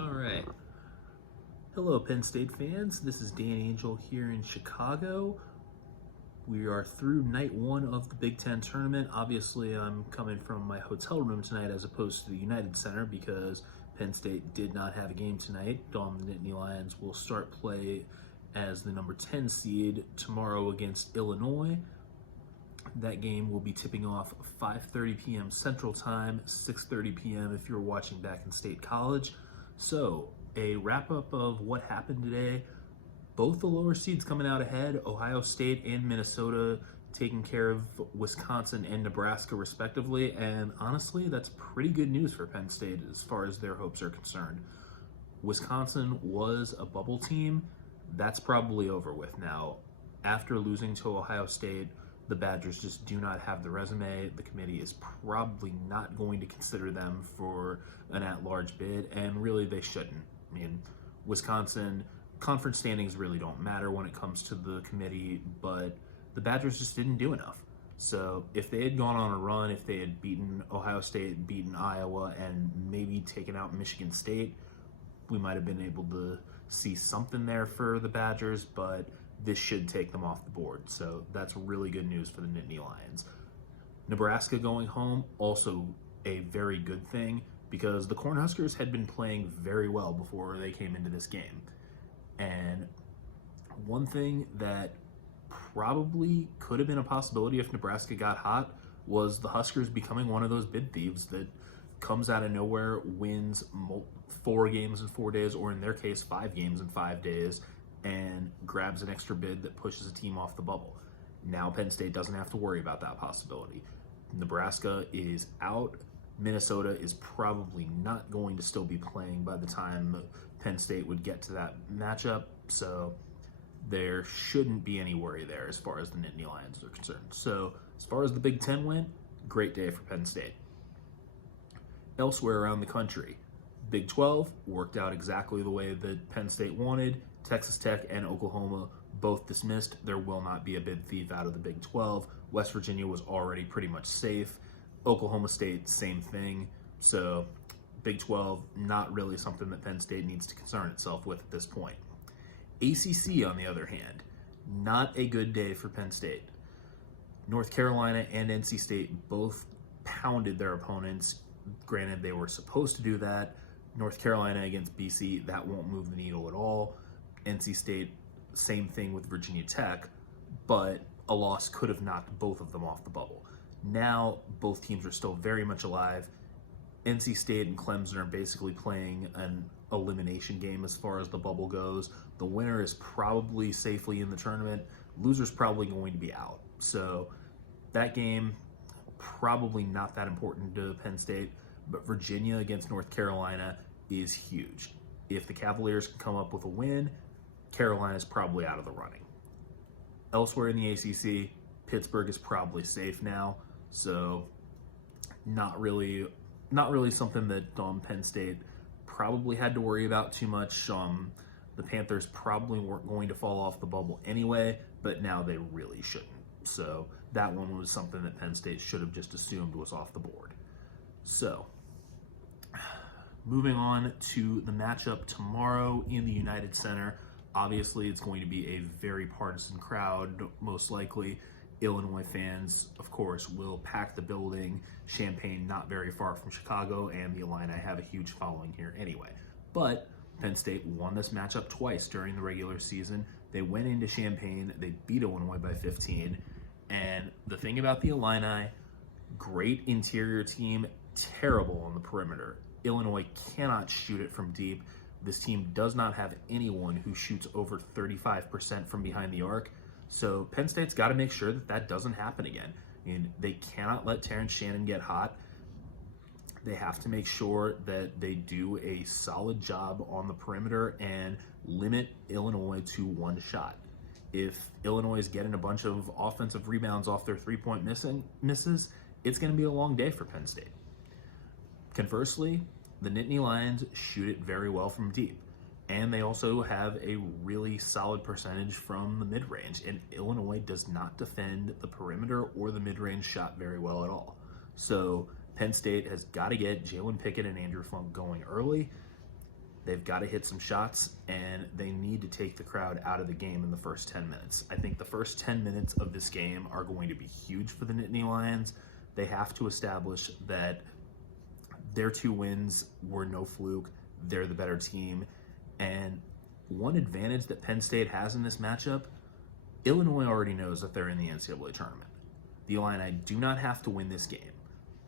All right. Hello, Penn State fans. This is Dan Angell here in Chicago. We are through night one of the Big Ten tournament. Obviously, I'm coming from my hotel room tonight as opposed to the United Center because Penn State did not have a game tonight. The Nittany Lions will start play as the number 10 seed tomorrow against Illinois. That game will be tipping off 5:30 p.m. Central Time, 6:30 p.m. if you're watching back in State College. So, a wrap-up of what happened today. Both the lower seeds coming out ahead, Ohio State and Minnesota taking care of Wisconsin and Nebraska respectively, and honestly, that's pretty good news for Penn State as far as their hopes are concerned. Wisconsin was a bubble team. That's probably over with now. After losing to Ohio State, the Badgers just do not have the resume. The committee is probably not going to consider them for an at-large bid, and really they shouldn't. I mean, Wisconsin, conference standings really don't matter when it comes to the committee, but the Badgers just didn't do enough. So if they had gone on a run, if they had beaten Ohio State, beaten Iowa, and maybe taken out Michigan State, we might have been able to see something there for the Badgers, but this should take them off the board. So that's really good news for the Nittany Lions. Nebraska going home, also a very good thing because the Cornhuskers had been playing very well before they came into this game. And one thing that probably could have been a possibility if Nebraska got hot was the Huskers becoming one of those bid thieves that comes out of nowhere, wins 4 games in 4 days, or in their case, 5 games in 5 days, and grabs an extra bid that pushes a team off the bubble. Now Penn State doesn't have to worry about that possibility. Nebraska is out. Minnesota is probably not going to still be playing by the time Penn State would get to that matchup, so there shouldn't be any worry there as far as the Nittany Lions are concerned. So as far as the Big Ten went, great day for Penn State. Elsewhere around the country, Big 12 worked out exactly the way that Penn State wanted. Texas Tech and Oklahoma both dismissed. There will not be a bid thief out of the Big 12. West Virginia was already pretty much safe. Oklahoma State, same thing. So Big 12, not really something that Penn State needs to concern itself with at this point. ACC, on the other hand, not a good day for Penn State. North Carolina and NC State both pounded their opponents. Granted, they were supposed to do that. North Carolina against BC, that won't move the needle at all. NC State, same thing with Virginia Tech, but a loss could have knocked both of them off the bubble. Now, both teams are still very much alive. NC State and Clemson are basically playing an elimination game as far as the bubble goes. The winner is probably safely in the tournament. Loser's probably going to be out. So that game, probably not that important to Penn State, but Virginia against North Carolina is huge. If the Cavaliers can come up with a win, Carolina's probably out of the running. Elsewhere in the ACC, Pittsburgh is probably safe now, so not really something that Penn State probably had to worry about too much. The Panthers probably weren't going to fall off the bubble anyway, but now they really shouldn't. So that one was something that Penn State should have just assumed was off the board. So moving on to the matchup tomorrow in the United Center. Obviously, it's going to be a very partisan crowd, most likely. Illinois fans, of course, will pack the building. Champaign, not very far from Chicago, and the Illini have a huge following here anyway. But Penn State won this matchup twice during the regular season. They went into Champaign, they beat Illinois by 15, and the thing about the Illini, great interior team, terrible on the perimeter. Illinois cannot shoot it from deep. This team does not have anyone who shoots over 35% from behind the arc. So Penn State's got to make sure that that doesn't happen again. I mean, they cannot let Terrence Shannon get hot. They have to make sure that they do a solid job on the perimeter and limit Illinois to one shot. If Illinois is getting a bunch of offensive rebounds off their three-point misses, it's going to be a long day for Penn State. Conversely, the Nittany Lions shoot it very well from deep, and they also have a really solid percentage from the mid-range, and Illinois does not defend the perimeter or the mid-range shot very well at all. So Penn State has got to get Jalen Pickett and Andrew Funk going early. They've got to hit some shots, and they need to take the crowd out of the game in the first 10 minutes. I think the first 10 minutes of this game are going to be huge for the Nittany Lions. They have to establish that their 2 wins were no fluke. They're the better team. And one advantage that Penn State has in this matchup, Illinois already knows that they're in the NCAA tournament. The Illini do not have to win this game.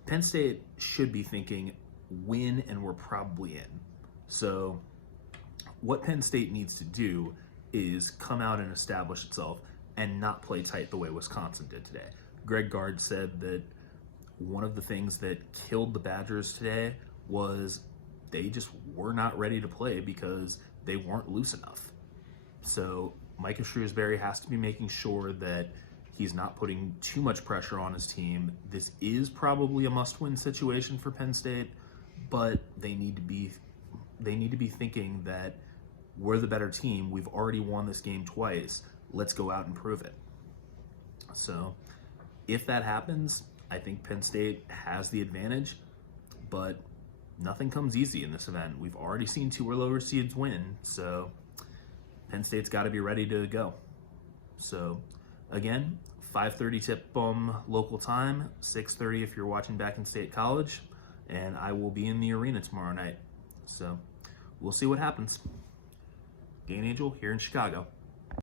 Penn State should be thinking, win and we're probably in. So what Penn State needs to do is come out and establish itself and not play tight the way Wisconsin did today. Greg Gard said that one of the things that killed the Badgers today was they just were not ready to play because they weren't loose enough. So Micah Shrewsbury has to be making sure that he's not putting too much pressure on his team. This is probably a must-win situation for Penn State, but they need to be thinking that we're the better team. We've already won this game twice. Let's go out and prove it. So if that happens, I think Penn State has the advantage, but nothing comes easy in this event. We've already seen 2 or lower seeds win, so Penn State's got to be ready to go. So again, 5:30 tip local time, 6:30 if you're watching back in State College, and I will be in the arena tomorrow night. So we'll see what happens. Dan Angell here in Chicago.